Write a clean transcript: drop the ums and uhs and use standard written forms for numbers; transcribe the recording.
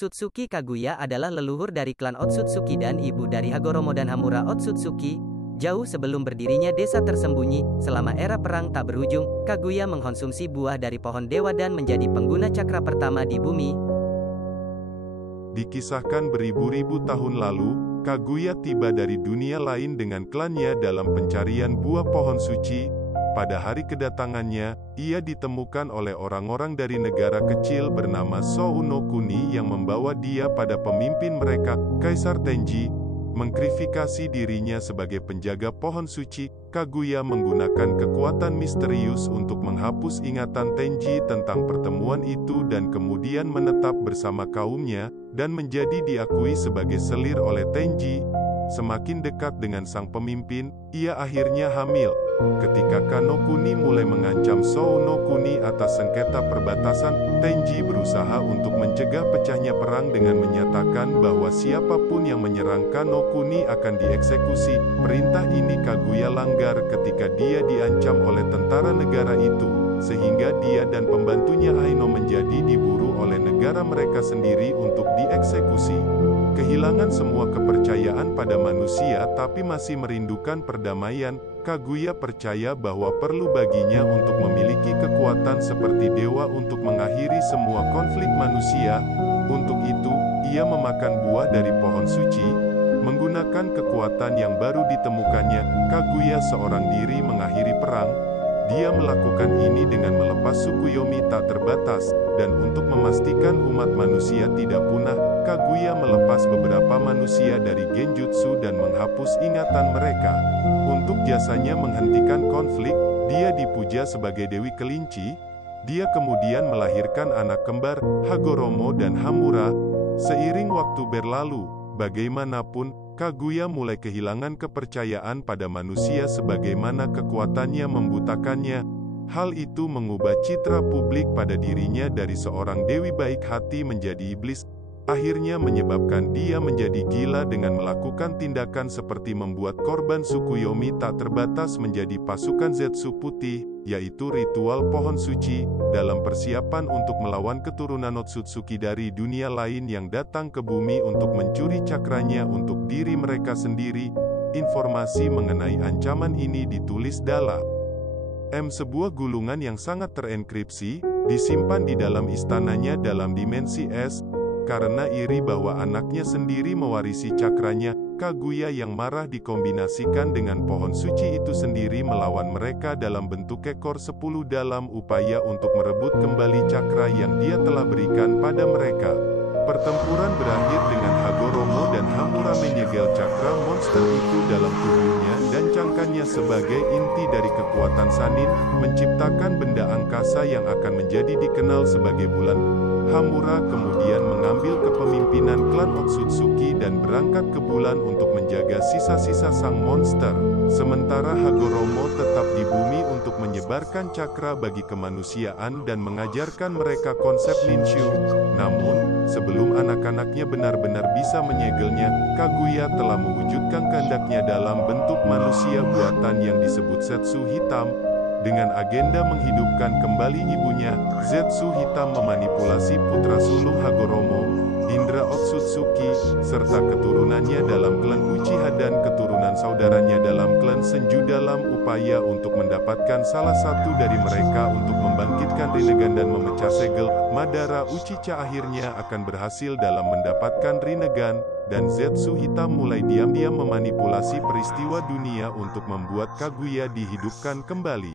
Otsutsuki Kaguya adalah leluhur dari klan Otsutsuki dan ibu dari Hagoromo dan Hamura Otsutsuki. Jauh sebelum berdirinya desa tersembunyi, selama era perang tak berujung, Kaguya mengkonsumsi buah dari pohon dewa dan menjadi pengguna cakra pertama di bumi. Dikisahkan beribu-ribu tahun lalu, Kaguya tiba dari dunia lain dengan klannya dalam pencarian buah pohon suci. Pada hari kedatangannya, ia ditemukan oleh orang-orang dari negara kecil bernama Souno Kuni yang membawa dia pada pemimpin mereka, Kaisar Tenji. Mengkrifikasi dirinya sebagai penjaga pohon suci, Kaguya menggunakan kekuatan misterius untuk menghapus ingatan Tenji tentang pertemuan itu dan kemudian menetap bersama kaumnya, dan menjadi diakui sebagai selir oleh Tenji. Semakin dekat dengan sang pemimpin, ia akhirnya hamil. Ketika Kano Kuni mulai mengancam Souno Kuni atas sengketa perbatasan, Tenji berusaha untuk mencegah pecahnya perang dengan menyatakan bahwa siapapun yang menyerang Kano Kuni akan dieksekusi. Perintah ini Kaguya langgar ketika dia diancam oleh tentara negara itu, sehingga dia dan pembantunya Aino menjadi diburu oleh negara mereka sendiri untuk dieksekusi. Kehilangan semua kepercayaan pada manusia tapi masih merindukan perdamaian, Kaguya percaya bahwa perlu baginya untuk memiliki kekuatan seperti dewa untuk mengakhiri semua konflik manusia. Untuk itu, ia memakan buah dari pohon suci. Menggunakan kekuatan yang baru ditemukannya, Kaguya seorang diri mengakhiri perang. Dia melakukan ini dengan melepas Tsukuyomi tak terbatas, dan untuk memastikan umat manusia tidak punah, Kaguya melepas beberapa manusia dari genjutsu dan menghapus ingatan mereka. Untuk jasanya menghentikan konflik, dia dipuja sebagai Dewi Kelinci. Dia kemudian melahirkan anak kembar, Hagoromo dan Hamura. Seiring waktu berlalu, bagaimanapun, Kaguya mulai kehilangan kepercayaan pada manusia sebagaimana kekuatannya membutakannya. Hal itu mengubah citra publik pada dirinya dari seorang dewi baik hati menjadi iblis. Akhirnya menyebabkan dia menjadi gila dengan melakukan tindakan seperti membuat korban Tsukuyomi tak terbatas menjadi pasukan Zetsu putih, yaitu ritual pohon suci, dalam persiapan untuk melawan keturunan Otsutsuki dari dunia lain yang datang ke bumi untuk mencuri cakranya untuk diri mereka sendiri. Informasi mengenai ancaman ini ditulis dalam sebuah gulungan yang sangat terenkripsi, disimpan di dalam istananya dalam dimensi es. Karena iri bahwa anaknya sendiri mewarisi cakranya, Kaguya yang marah dikombinasikan dengan pohon suci itu sendiri melawan mereka dalam bentuk ekor 10 dalam upaya untuk merebut kembali cakra yang dia telah berikan pada mereka. Pertempuran berakhir dengan Hagoromo dan Hamura menyegel cakra monster itu dalam tubuhnya dan cangkangnya sebagai inti dari kekuatan Sanin, menciptakan benda angkasa yang akan menjadi dikenal sebagai bulan. Hamura kemudian mengambil kepemimpinan klan Otsutsuki dan berangkat ke bulan untuk menjaga sisa-sisa sang monster. Sementara Hagoromo tetap di bumi untuk menyebarkan cakra bagi kemanusiaan dan mengajarkan mereka konsep Ninshu. Namun, sebelum anak-anaknya benar-benar bisa menyegelnya, Kaguya telah mewujudkan kehendaknya dalam bentuk manusia buatan yang disebut Zetsu Hitam. Dengan agenda menghidupkan kembali ibunya, Zetsu Hitam memanipulasi putra sulung Hagoromo, Indra Otsutsuki, serta keturunannya dalam klan Uchiha dan keturunan saudaranya dalam klan Senju dalam upaya untuk mendapatkan salah satu dari mereka untuk membangkitkan Rinnegan dan memecah segel. Madara Uchiha akhirnya akan berhasil dalam mendapatkan Rinnegan, dan Zetsu Hitam mulai diam-diam memanipulasi peristiwa dunia untuk membuat Kaguya dihidupkan kembali.